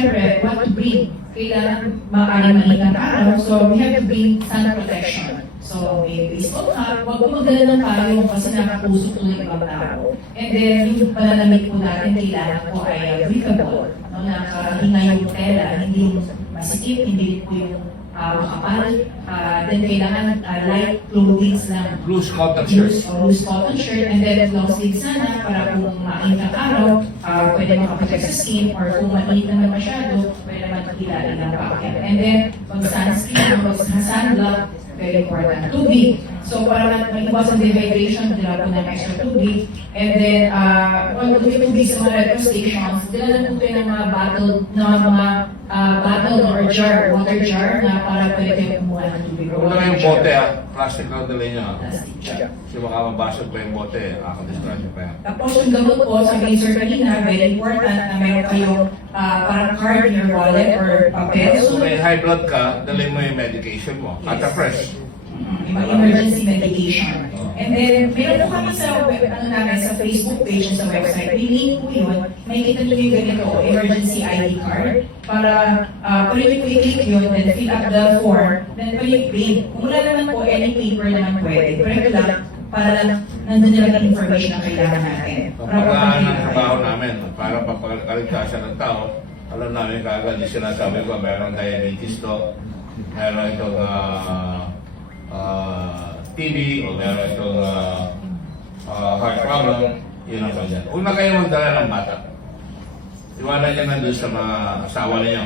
syempre, what to bring? Kailangan maaari ng araw, so we have to bring sun protection. So, may baseball cap, huwag mo magdala ng payong kasi nakapuso po ng ibang tao. And then, yung pananamit po natin, kailangan po ay breathable. No, nakahinga yung tela, hindi yung masikip, hindi po yung makapal. Then, kailangan light clothing lang. Loose cotton shirt. Loose cotton shirt, and then long sleeves sana para kung mainit ang araw, pwede makaprotect sa skin, or kung mainit naman masyado, pwede naman kilala ng packet. And then, pag sunscreen, pag sunblock, very important. Tubig. So, para maiwasan dehydration, dila po ng extra tubig. And then, kung tubig sa mga retro stations, dila po ng mga bottle or jar, water jar, na para pwede kayo kumuha ng tubig. Kung na yung bote, plastic lang dala niya. Plastic jar. Kasi baka mabasag pa yung bote, nakakadisgrasya pa yan. Tapos yung gamot po, sabi ni Sir kanina, very important na meron kayong parang card in your wallet or papel. Kung may high blood ka, dalhin mo yung medication mo. At a fresh. Emergency medication. And then, meron po kami sa sa Facebook page sa website. May link po yun. May kita nyo yung ganito, emergency ID card. Para pwede nyo i-click yun, then fill up the form, then pwede print. Kung wala naman po, any paper naman pwede. Pero lang, para lang nandun na lang ang information na kailangan natin. Pagkaan ng trabaho namin, para papakaligtasan ng tao, alam namin kaagad yung sinasabi ko, mayroong diabetes to, mayroong itong TB o meron itong heart problem, yun ang kanya. Huwag na kayo magdala ng bata. Iwanan niya na doon sa mga asawa ninyo.